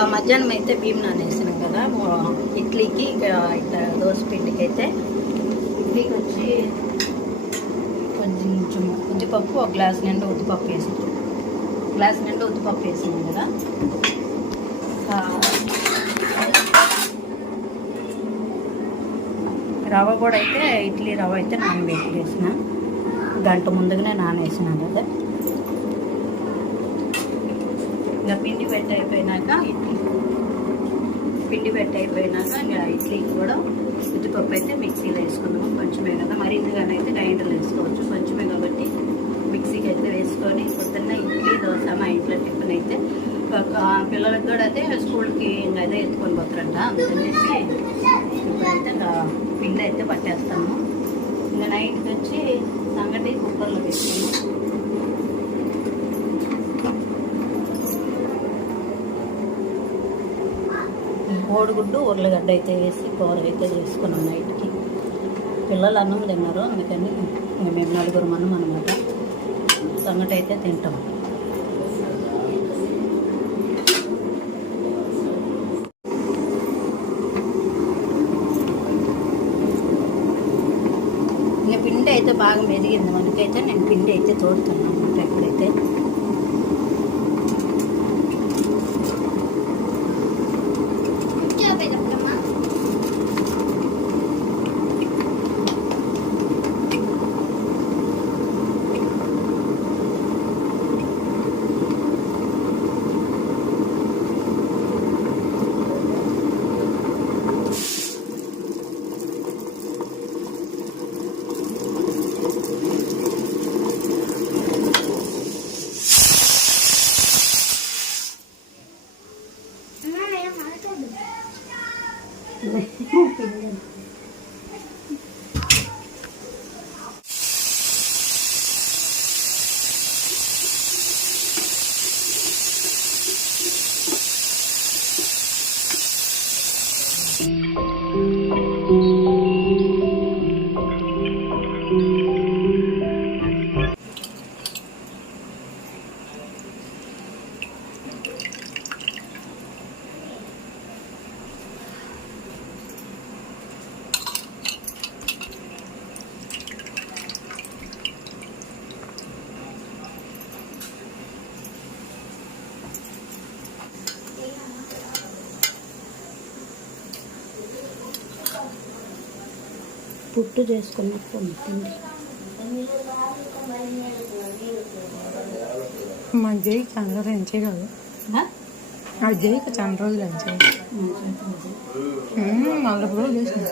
ఇంకా మధ్యాహ్నం అయితే బియ్యం నానేసినాం కదా. ఇడ్లీకి ఇట్లా దోశ పిండికి అయితే ఇడ్లీకి వచ్చి కొంచెం ఉద్దిపప్పు ఒక గ్లాస్ నిండా ఉద్దిపప్పు వేసాను. గ్లాస్ నిండా ఉద్దిపప్పు వేసినాం కదా. రవ రవ్వ కూడా అయితే ఇడ్లీ రవ్వ అయితే నానబెట్టి వేసిన. గంట ముందుగానే నానేసినాను కదా. ఇంకా పిండి పెట్టి అయిపోయినాక ఇడ్లీ. పిండి పెట్టి అయిపోయినాక ఇంకా ఇడ్లీకి కూడా ఉద్దిపప్పు అయితే మిక్సీలో వేసుకున్నాము కొంచెమే కదా. మరి ఇందుగానే అయితే గ్రైండర్లో వేసుకోవచ్చు. కొంచెమే కాబట్టి మిక్సీకి అయితే వేసుకొని పొద్దున్న ఇడ్లీ దోశ మా ఇంట్లో టిఫిన్ అయితే ఒక పిల్లలకి కూడా అయితే స్కూల్కి ఇంకా అయితే ఎత్తుకొని పోతారంట. అందుకని చెప్పి ఇప్పుడైతే ఇంకా పిండి అయితే పట్టేస్తాము ఇంకా నైట్కి వచ్చి సంగటి కుక్కర్లో వేసుకున్నాము కోడిగుడ్డు ఉర్లగడ్డ అయితే వేసి కూర అయితే చేసుకున్నాం నైట్కి. పిల్లలు అన్నం తిన్నారు అందుకని మేము నలుగురు మనం అనమాట సంగటి అయితే తింటాం. ఇంకా పిండి అయితే బాగా మెరిగింది. అందుకైతే నేను పిండి అయితే తోడుతున్నాను పుట్టు చేసుకున్నట్టు మా జైకి చాలా రోజులు ఎంచే కాదు. ఆ? జైకి చాలా రోజులు ఎంచే నలభై రోజులు చేసిన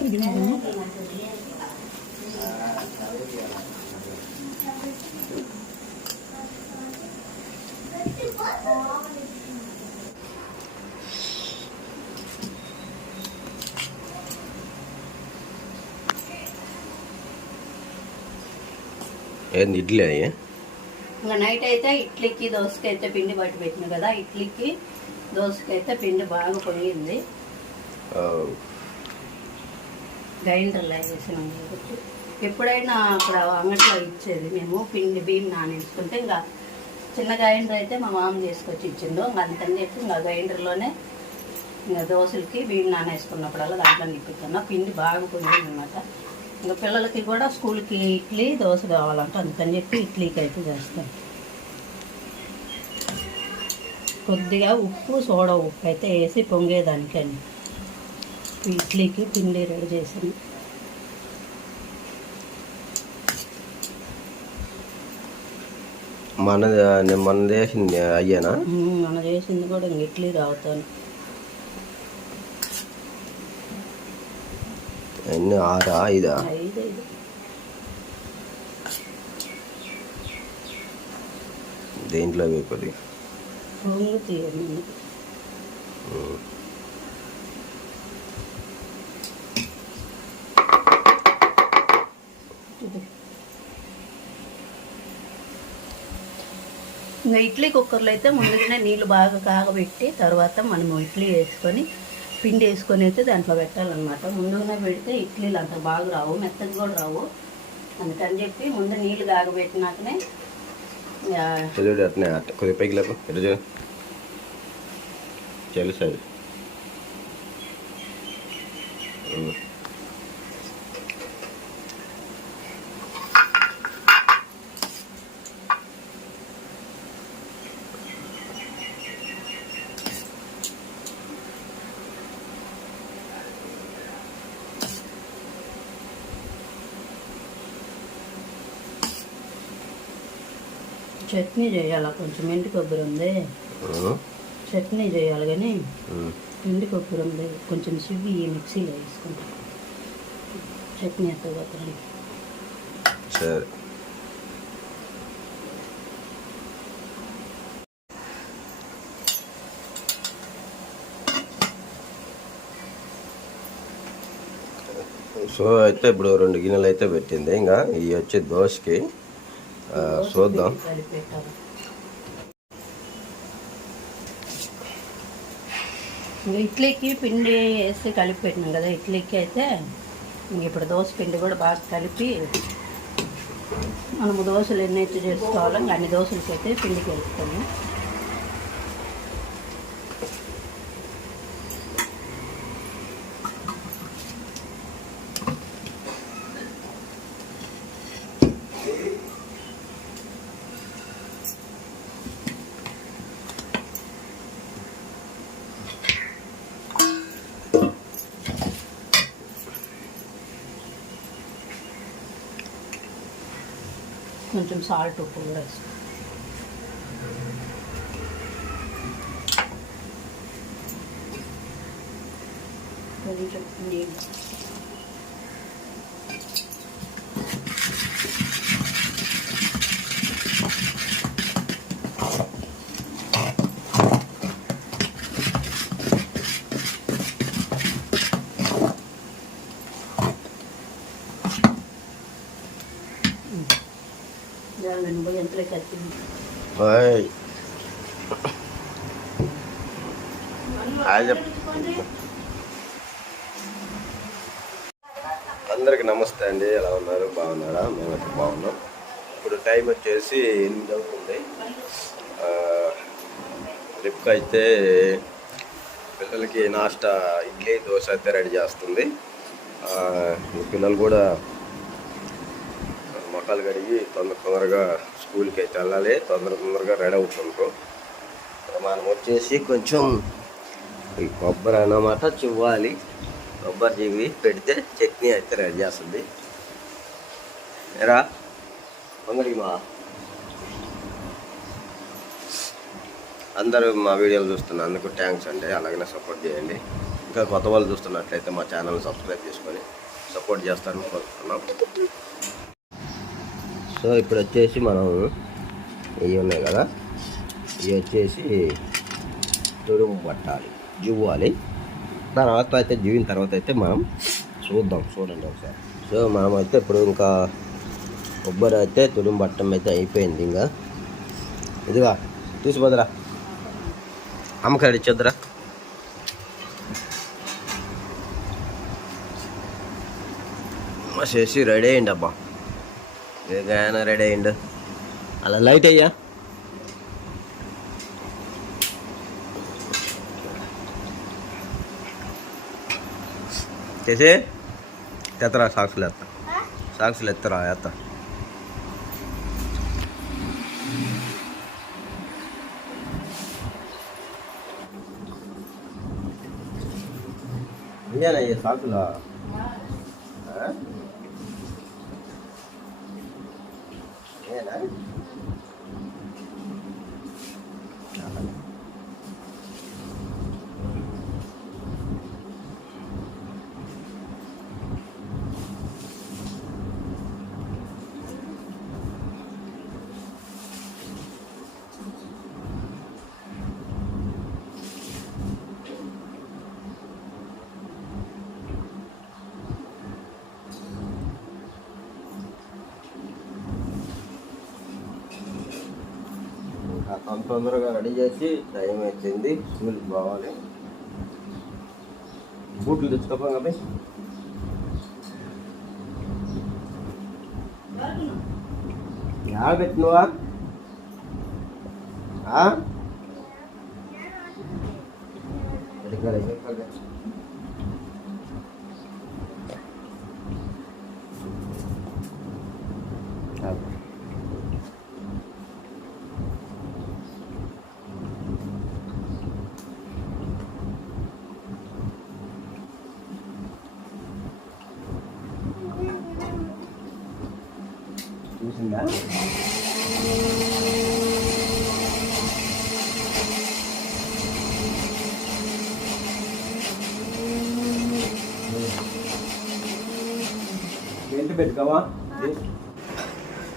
ఇది. ఏంది ఇడ్లీ అది ఇంకా నైట్ అయితే ఇడ్లీకి దోశకి అయితే పిండి పట్టి పెట్టిన కదా ఇడ్లీకి దోశకి అయితే పిండి బాగా పొయ్యింది గ్రైండర్లో వేసినాం కాబట్టి. ఎప్పుడైనా అక్కడ అంగట్లో ఇచ్చేది మేము పిండి బియ్యం నానేసుకుంటే ఇంకా చిన్న గ్రైండర్ అయితే మా మామ తీసుకొచ్చి ఇచ్చిండు. ఇంకా అందుకని చెప్పి ఇంకా గ్రైండర్లోనే ఇంకా దోశలకి బియ్యం నానేసుకున్నప్పుడల్లా దాంట్లో నిప్పుతున్నా పిండి బాగా పోయింది అనమాట ఇంకా పిల్లలకి కూడా స్కూల్కి ఇడ్లీ దోశ కావాలంటే. అందుకని చెప్పి ఇడ్లీకి అయితే చేస్తాం. కొద్దిగా ఉప్పు సోడా ఉప్పు అయితే వేసి పొంగేదానికండి ఇడ్లీకి పిండి రెడీ చేసాను మనది నేను మన చేసింది అయ్యానా ఉమ్, మన చేసింది కూడా ఇంక ఇడ్లీ తాగుతాను ఎన్ని ఆరా ఐదా ఐదు ఐదు దేంట్లో వేపది ఇంకా ఇడ్లీ కుక్కర్లో అయితే ముందుగానే నీళ్ళు బాగా కాగబెట్టి తర్వాత మనము ఇడ్లీ వేసుకొని పిండి వేసుకొని అయితే దాంట్లో పెట్టాలన్నమాట. ముందుగానే పెడితే ఇడ్లీలు అంత బాగా రావు మెత్తగా కూడా రావు. అందుకని చెప్పి ముందు నీళ్ళు కాగబెట్టినాకనే కొద్దిగా పైకి లేపు. తెలుసు చట్నీ చేయాలి? కొంచెం ఎండు కొబ్బరి ఉంది. చట్నీ చేయాలి కానీ. ఎండు కొబ్బరి ఉంది. కొంచెం ఈ మిక్సీలో వేసుకుంటాం. చట్నీ ఎత్తగొట్టండి సరే. సో అయితే ఇప్పుడు రెండు గిన్నెలు అయితే పెట్టింది. ఇంకా ఇవి వచ్చి దోశకి చూద్దాం. కలిపి పెట్టాలి ఇడ్లీకి పిండి వేసి కలిపి పెట్టినాం కదా ఇడ్లీకి అయితే ఇంక ఇప్పుడు దోశ పిండి కూడా బాగా కలిపి మనము దోశలు ఎన్నైతే చేసుకోవాలో అన్ని దోశలకి అయితే పిండికి వేస్తాము కొంచెం సాల్ట్ ఉప్పు కూడా వేస్తాం కొంచెం నీళ్ళు అందరికి నమస్తే అండి. ఎలా ఉన్నారు? బాగున్నారా? మేమైతే బాగున్నాం. ఇప్పుడు టైం వచ్చేసి ఎనిమిది అవుతుంది. ఆ, రిప్క్ అయితే పిల్లలకి నాస్టా ఇడ్లీ దోశ అయితే రెడీ చేస్తుంది. పిల్లలు కూడా మొక్కలు కడిగి తొందర తొందరగా స్కూల్కి అయితే వెళ్ళాలి. తొందర తొందరగా రెడీ అవుతుంటారు మనం వచ్చేసి కొంచెం ఈ కొబ్బరి అన్నమాట చివ్వాలి. కొబ్బరి చివి పెడితే చట్నీ అయితే రెడీ చేస్తుంది. ఎరా మంగళి మా అందరూ మా వీడియోలు చూస్తున్నారు అందుకు థ్యాంక్స్ అండి. అలాగనే సపోర్ట్ చేయండి. ఇంకా కొత్త వాళ్ళు చూస్తున్నట్లయితే మా ఛానల్ సబ్స్క్రైబ్ చేసుకొని సపోర్ట్ చేస్తారని కోరుతున్నాం సో ఇప్పుడు వచ్చేసి మనం ఇవి ఉన్నాయి కదా. ఇవి వచ్చేసి తుడుము పట్టాలి జువ్వాలి. తర్వాత అయితే జీవిన తర్వాత అయితే మనం చూద్దాం చూడండి ఒకసారి. సో మనం అయితే ఇప్పుడు ఇంకా కొబ్బరి అయితే తుడుము పట్టడం అయితే అయిపోయింది ఇంకా. ఇదిగా తీసిపోదురా అమ్మకాడు ఇచ్చేద్దురా. చేసి రెడీ అయ్యండి అబ్బా ఏదైనా రెడీ అయ్యిండు అలా లైట్ అయ్యా చేసి ఎత్తరా సాక్స్లు ఎత్తా సాక్స్లు ఎత్తరా ఎత్త ఇదేనయ్యా సాకులా అంత తొందరగా రెడీ చేసి టైం వచ్చింది స్కూల్కి పోవాలి బూట్లు తెచ్చుకోపా కాబట్టి యాడ పెట్టినవా? చూసిందా ఏంటి పెట్టుకోవా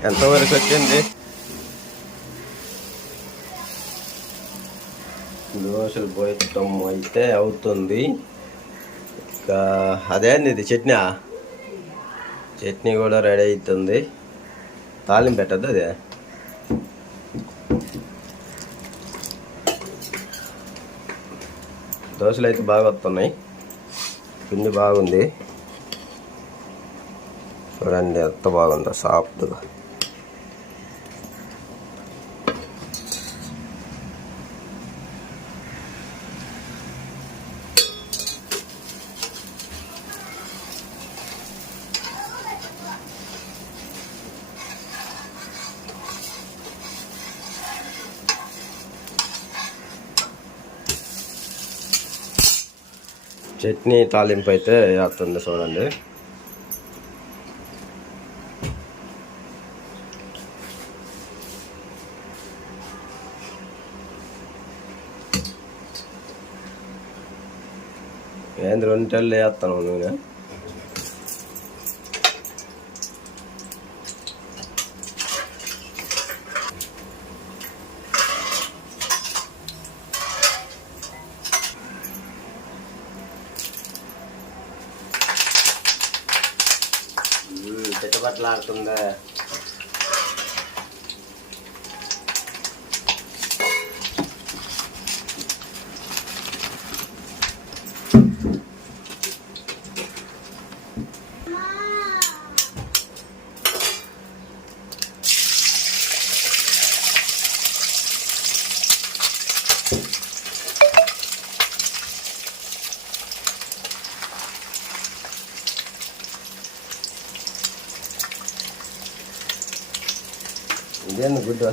ఎంతవరకు వచ్చింది? దోశలు పోయటం అయితే అవుతుంది. ఇంకా అదేంది ఇది చట్నీ. చట్నీ కూడా రెడీ అవుతుంది. తాలింపు పెట్టద్దు అదే? దోశలు అయితే బాగా వస్తున్నాయి. పిండి బాగుంది. చూడండి ఎంత బాగుందో సాఫ్ట్గా చట్నీ తాలింపు అయితే వేస్తుంది చూడండి ఏంది రెండు టెల్లు వేస్తాను నూనె చిట్టపట్లాడుతుందా ఇదేంది గుడ్డు?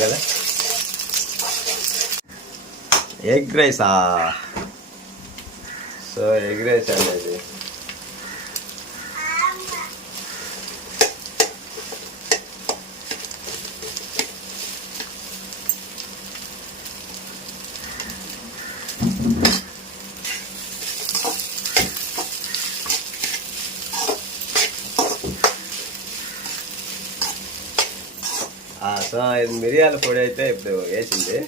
కదా? ఎగ్ రైసా? సో ఎగ్ రైస్ అనేది ఆ, ఇది మిరియాల పొడి అయితే ఇప్పుడు వేసింది.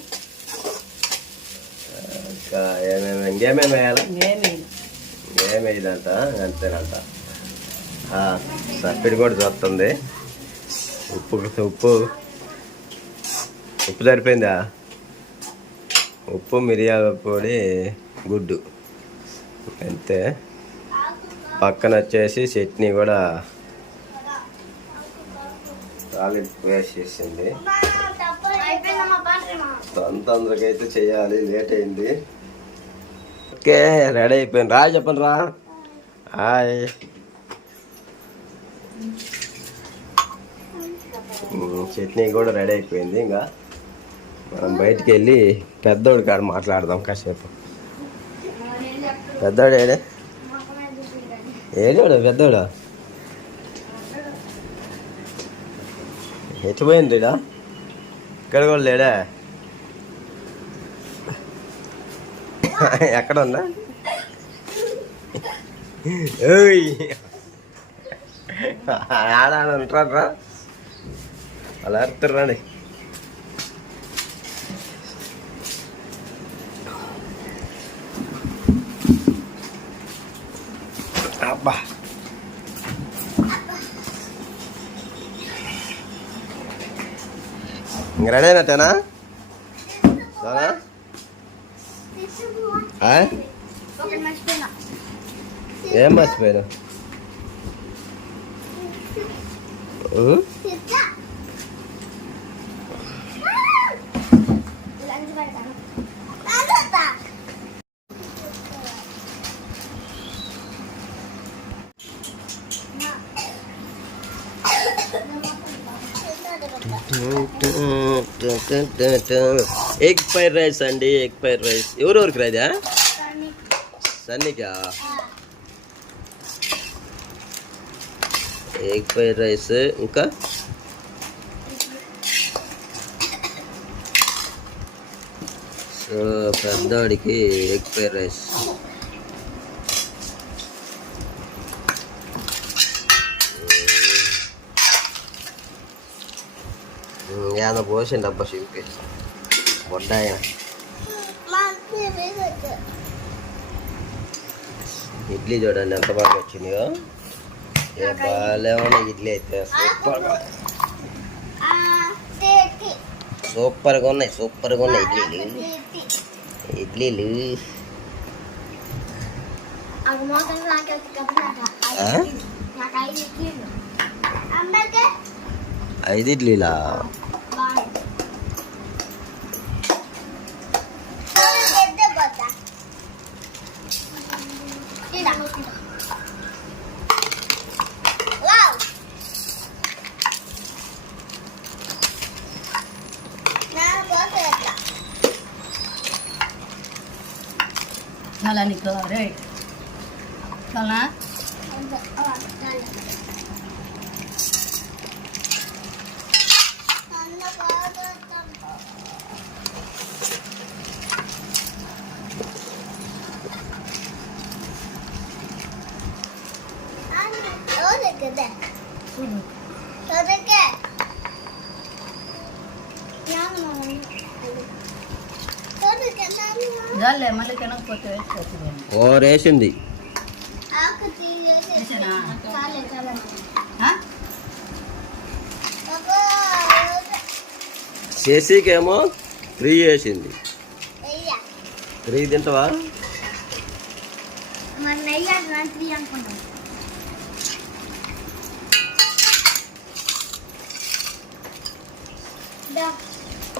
ఇంకా ఏమేమి ఇంకేమేమి వేయాలి? ఏమి. వేయదంట అంతేనంట. సప్పిడి కూడా చూస్తుంది. ఉప్పు ఉప్పు. ఉప్పు సరిపోయిందా? ఉప్పు మిరియాల పొడి గుడ్డు. అంతే. పక్కన వచ్చేసి చట్నీ కూడా తాలింపు వేసేసింది అంత అందరికైతే చేయాలి లేట్ అయింది. ఓకే రెడీ అయిపోయింది. రా చెప్పండి రా. హాయ్. చట్నీ కూడా రెడీ అయిపోయింది ఇంకా. మనం బయటికి వెళ్ళి పెద్దోడు కాడ మాట్లాడదాం కాసేపు. పెద్దోడు ఏడే? ఏడోడు? పెద్దోడు? ఎచ్చిపోయింది ఇడా ఇక్కడ కూడా లేడా ఎక్కడ ఉందా ఏయ్! ఆడ ఉంటారా అలా అరుతారు రండి అబ్బా ఇంక రెడీ అయినట్టేనా ఏం మర్చిపోయాను ఎగ్ ఫ్రైడ్ రైస్ అండి ఎగ్ ఫ్రైడ్ రైస్ ఎవరెవరికి రాదా? సన్నీకా? ఎగ్ ఫ్రైడ్ రైస్ ఇంకా? సో పెద్దవాడికి ఎగ్ ఫ్రైడ్ రైస్ యాద పోసిండు అబ్బా సింపి బొడ్డాయ ఇడ్లీ చూడండి ఎంత బాగా వచ్చినాయో ఏ బాగాలేమన్నా ఇడ్లీ అయితే. సూపర్గా సూపర్గా ఉన్నాయి సూపర్గా ఉన్నాయి ఇడ్లీలు. ఇడ్లీలు. ఐదు ఇడ్లీలు అమ్మకే ఐదు ఇడ్లీలా బాయ్ పెద్ద బొత్త ఇదా వావ్ నా బొత్త ఎట్లా చాలా నీకు రే చాలా అంతే ఆ చాలు అన్న బాగా రోజుకే చూడు రోజుకే జాలే మళ్ళీ తినకపోతే వేసుకోవచ్చు ఓ రేసింది ఆకు తీసేసి వేసినా? చాలే చాలే ఆ? ఒక శశికేమో త్రీ వేసింది. త్రీ తింటావా మరి నెయ్యి అట్లాంటివి అనుకున్నాం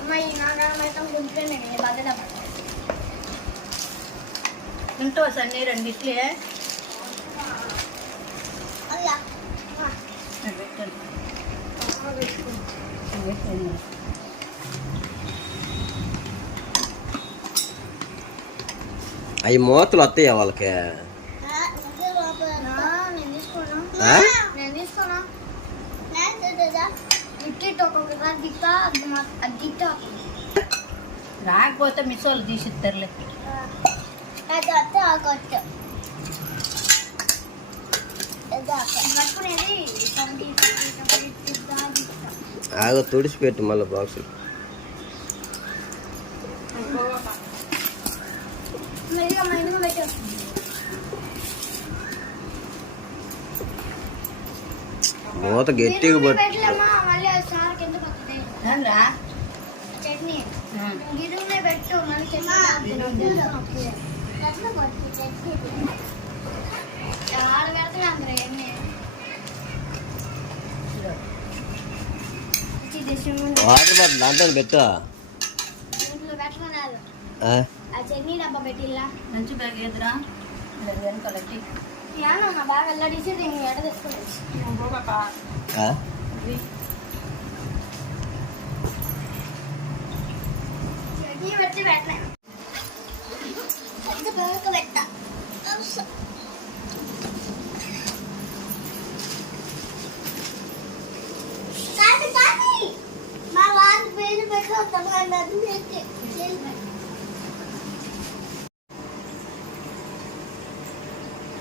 మరి నా మొత్తం గుంటున్నాయి బద్దల తింటావా సన్నీ రెండు ఇడ్లీ అయ్యా పెట్టండి పెట్టండి. అవి మూతలు వస్తాయి వాళ్ళకి నేను తీసుకున్నా ఆ? నేను తీసుకున్నా ఇట్టి ఒక్కొక్కసారి దిక్తా అది మా- అది దిక్తా రాకపోతే మిస్ వాళ్ళు తీసిస్తారులే. ట్వంటీ ఆగ తుడిచిపెట్టు మళ్ళీ బాక్స్ మూత గట్టిగా పట్టు. చట్నీ. పెట్టు మళ్ళీ వాటర్ బాటిల్ దాంట్లో పెట్టు ఇంట్లో పెట్టమన్నారు ఆ? ఆ చట్నీ డబ్బా పెట్టిల్లా మంచి బ్యాగ్ యాను నా బాగా అల్లాడిసి దీన్ని ఎడ ఆ? చట్నీ పెట్టి పెట్టలే పెద్ద బాగా పెట్ట కాదు కాదు మా వారి పేరు పెట్టుకుంటాం అది పెట్టి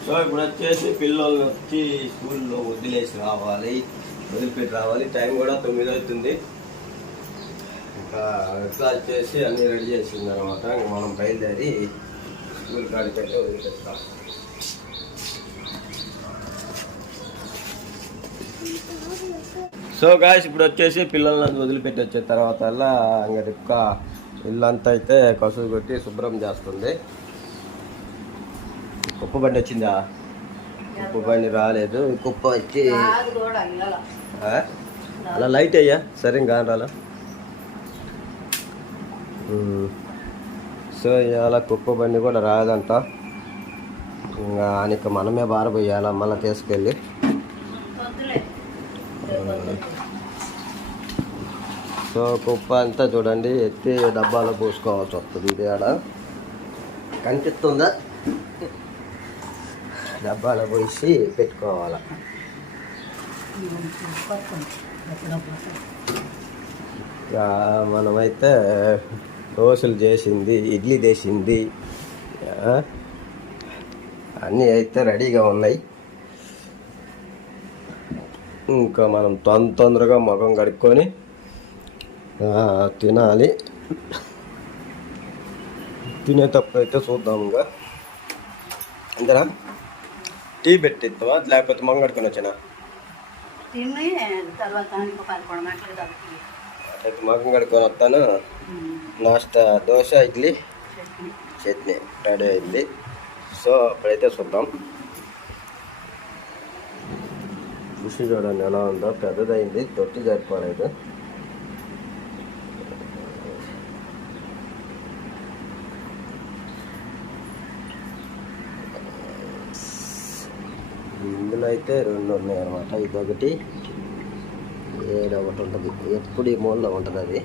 సో ఇప్పుడు వచ్చేసి పిల్లల్ని వచ్చి స్కూల్లో వదిలేసి రావాలి. వదిలిపెట్టి రావాలి. టైం కూడా తొమ్మిది అవుతుంది. ఇంకా ఎట్లా వచ్చేసి అన్నీ రెడీ చేసింది అనమాట మనం బయలుదేరి స్కూల్ కాడికి వెళ్ళి సో గాయస్ ఇప్పుడు వచ్చేసి పిల్లలను వదిలిపెట్టి వచ్చిన తర్వాత ఇంకా రిక్క ఇల్లంతా అయితే కసులు కొట్టి శుభ్రం చేస్తుంది. కుప్ప బండి వచ్చిందా? కుప్ప బండి రాలేదు. కుప్ప వచ్చి? అలా లైట్ అయ్యా? సరే ఇంకా రాలా. సో ఇవాళ కుప్ప బండి కూడా రాదంట. ఇంకా ఆయనకి మనమే బారబోయాల మళ్ళీ తీసుకెళ్ళి సో కుప్ప అంతా చూడండి ఎత్తి డబ్బాలో పోసుకోవాల్సి వస్తుంది ఇది ఆడ. కనిపిస్తుందా? డబ్బాలో పోసి పెట్టుకోవాలి? మనమైతే దోశలు చేసింది ఇడ్లీ చేసింది అన్నీ అయితే రెడీగా ఉన్నాయి. ఇంకా మనం తొందరగా ముఖం కడుక్కొని తినాలి. తినేటప్పుడు అయితే చూద్దాం ఇంకా. అంతేనా టీ పెట్టిస్తావా లేకపోతే మొగం కడుకొని వచ్చినా? అయితే మొగం కడుకొని వస్తాను. నాస్టా దోశ ఇడ్లీ చట్నీ రెడీ అయింది. సో అప్పుడైతే చూద్దాం. కృషి చూడండి ఎలా ఉందో. పెద్దదైంది తొట్టి సరిపోలేదు. ఇందులో అయితే రెండు ఉన్నాయి అనమాట ఇదొకటి ఏడు ఒకటి ఉంటుంది. ఎప్పుడు ఈ మూలలో ఉంటుంది అది.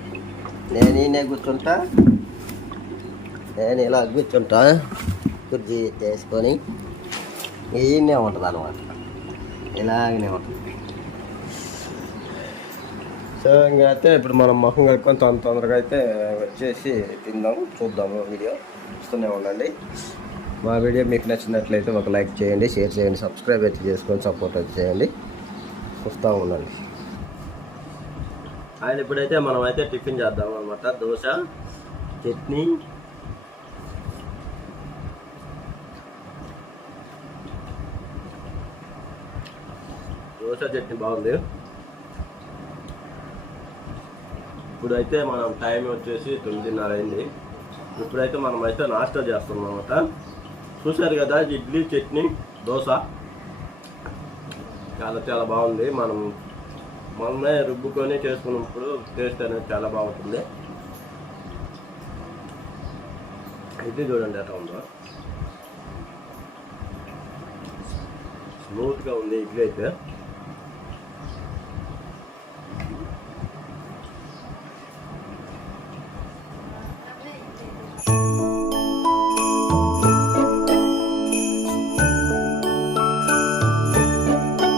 నేను ఈయనే కూర్చుంటా. నేను ఇలా కూర్చుంటా. కుర్చీ చేసుకొని ఈయనే ఉంటుంది అనమాట ఇలాగనే ఉంటుంది. సో ఇంకా అయితే ఇప్పుడు మనం ముఖం కలుపుకొని తొందరగా అయితే వచ్చేసి తిందాం చూద్దాము వీడియో. చూస్తూనే ఉండండి. మా వీడియో మీకు నచ్చినట్లయితే ఒక లైక్ చేయండి షేర్ చేయండి సబ్స్క్రైబ్ అయితే చేసుకొని సపోర్ట్ అయితే చేయండి. చూస్తూ ఉండండి. ఆయన ఇప్పుడైతే మనం అయితే టిఫిన్ చేద్దాం అనమాట దోశ చట్నీ. దోశ చట్నీ బాగుంది. ఇప్పుడైతే మనం టైం వచ్చేసి తొమ్మిదిన్నర అయింది. ఇప్పుడైతే మనం అయితే నాస్టా చేస్తున్నాం అనమాట చూశారు కదా ఇడ్లీ చట్నీ దోశ. చాలా చాలా బాగుంది. మనం మనమే రుబ్బుకొని చేసుకున్నప్పుడు టేస్ట్ అనేది చాలా బాగుంటుంది. ఇడ్లీ చూడండి ఎట్లా ఉందో. స్మూత్గా ఉంది ఇడ్లీ అయితే.